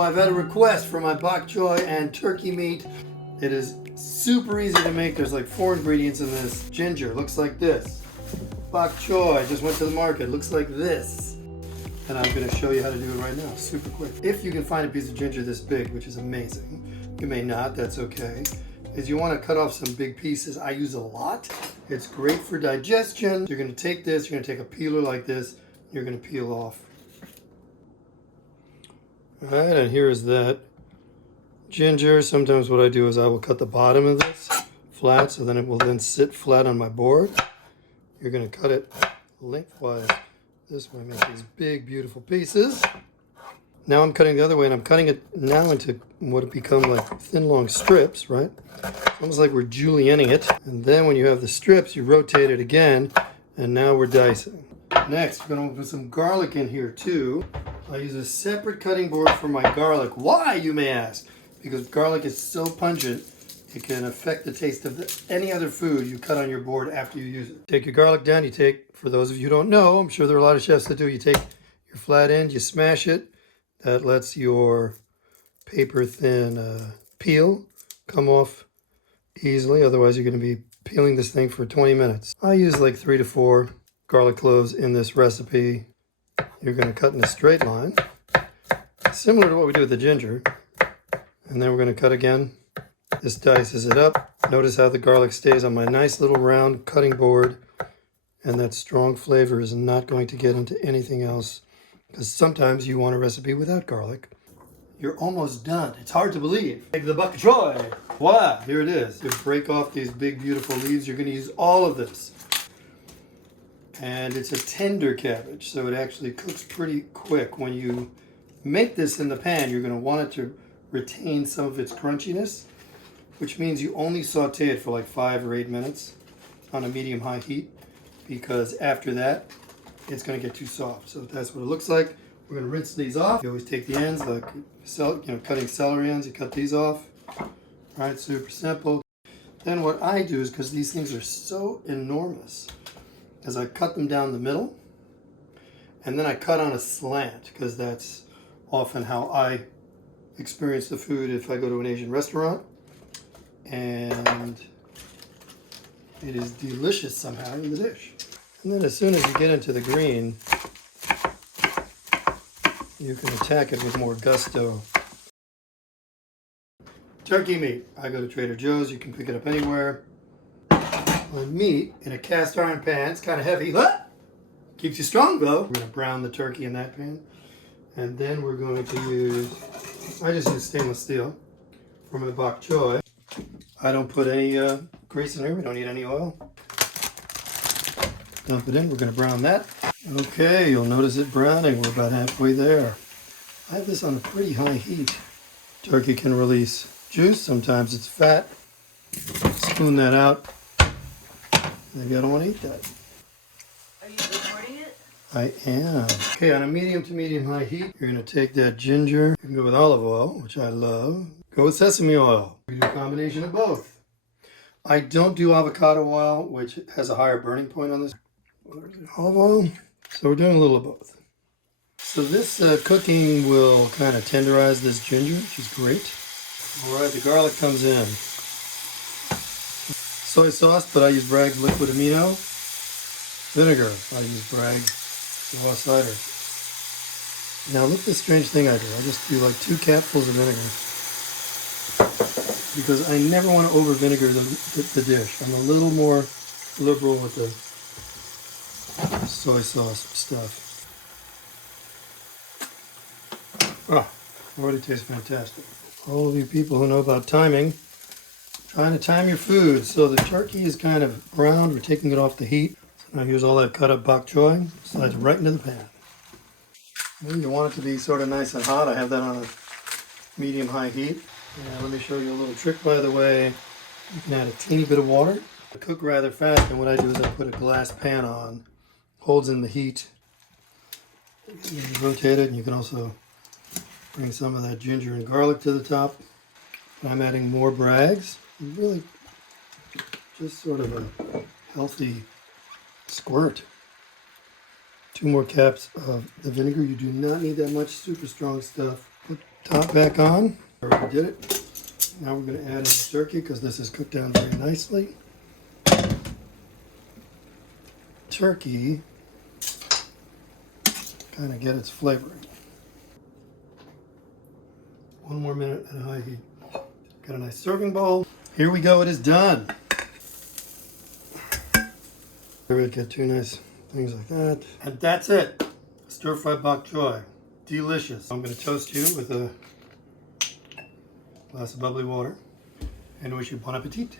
I've had a request for my bok choy and turkey meat. It is super easy to make. There's like 4 ingredients in this. Ginger looks like this. Bok choy, just went to the market, looks like this. And I'm going to show you how to do it right now, super quick. If you can find a piece of ginger this big, which is amazing, you may not, that's okay, is you want to cut off some big pieces. I use a lot. It's great for digestion. You're going to take this, you're going to take a peeler like this, you're going to peel off. All right, and here is that ginger. Sometimes what I do is I will cut the bottom of this flat, so then it will then sit flat on my board. You're going to cut it lengthwise this way, make these big, beautiful pieces. Now I'm cutting the other way, and I'm cutting it now into what would become like thin, long strips, right? It's almost like we're julienning it. And then when you have the strips, you rotate it again, and now we're dicing. Next, we're going to put some garlic in here too. I use a separate cutting board for my garlic. Why, you may ask? Because garlic is so pungent, it can affect the taste of any other food you cut on your board after you use it. Take your garlic down, you take, for those of you who don't know, I'm sure there are a lot of chefs that do, you take your flat end, you smash it. That lets your paper thin peel come off easily, otherwise you're going to be peeling this thing for 20 minutes. I use like 3 to 4 garlic cloves in this recipe. You're going to cut in a straight line, similar to what we do with the ginger. And then we're going to cut again. This dices it up. Notice how the garlic stays on my nice little round cutting board, and that strong flavor is not going to get into anything else, because sometimes you want a recipe without garlic. You're almost done. It's hard to believe. Take the bok choy. Voila, here it is. You break off these big, beautiful leaves. You're going to use all of this. And it's a tender cabbage, so it actually cooks pretty quick. When you make this in the pan, you're going to want it to retain some of its crunchiness, which means you only saute it for like 5 or 8 minutes on a medium-high heat, because after that, it's going to get too soft. So that's what it looks like. We're going to rinse these off. You always take the ends, like cutting celery ends, you cut these off. All right, super simple. Then what I do is, because these things are so enormous, is I cut them down the middle, and then I cut on a slant, because that's often how I experience the food if I go to an Asian restaurant. And it is delicious somehow in the dish. And then as soon as you get into the green, you can attack it with more gusto. Turkey meat. I go to Trader Joe's. You can pick it up anywhere. My meat in a cast iron pan. It's kind of heavy. Keeps you strong though. We're going to brown the turkey in that pan. And then we're going to use, I just use stainless steel for my bok choy. I don't put any grease in here. We don't need any oil. Dump it in. We're going to brown that. Okay, you'll notice it browning. We're about halfway there. I have this on a pretty high heat. Turkey can release juice. Sometimes it's fat. Spoon that out. Maybe I don't want to eat that. Are you recording it? I am. Okay, on a medium to medium high heat, you're going to take that ginger. You can go with olive oil, which I love. Go with sesame oil. We do a combination of both. I don't do avocado oil, which has a higher burning point on this. Olive oil. So we're doing a little of both. So this cooking will kind of tenderize this ginger, which is great. All right, the garlic comes in. Soy sauce, but I use Bragg's liquid amino. Vinegar, I use Bragg's raw cider. Now look at the strange thing I do. I just do like 2 capfuls of vinegar, because I never want to over vinegar the dish. I'm a little more liberal with the soy sauce stuff. Ah, already tastes fantastic. All of you people who know about timing, trying to time your food. So the turkey is kind of browned. We're taking it off the heat. So now here's all that cut up bok choy. Slides right into the pan. And you want it to be sort of nice and hot. I have that on a medium-high heat. Now let me show you a little trick, by the way. You can add a teeny bit of water. I cook rather fast, and what I do is I put a glass pan on. Holds in the heat. You rotate it, and you can also bring some of that ginger and garlic to the top. I'm adding more Bragg's. Really just sort of a healthy squirt. 2 more caps of the vinegar. You do not need that much super strong stuff. Put top back on. Already did it. Now we're going to add in the turkey because this is cooked down very nicely. Turkey kind of get its flavoring. 1 more minute at high heat. Got a nice serving bowl. Here we go, it is done. I would get 2 nice things like that. And that's it. Stir-fried bok choy. Delicious. I'm going to toast you with a glass of bubbly water and wish you bon appetit.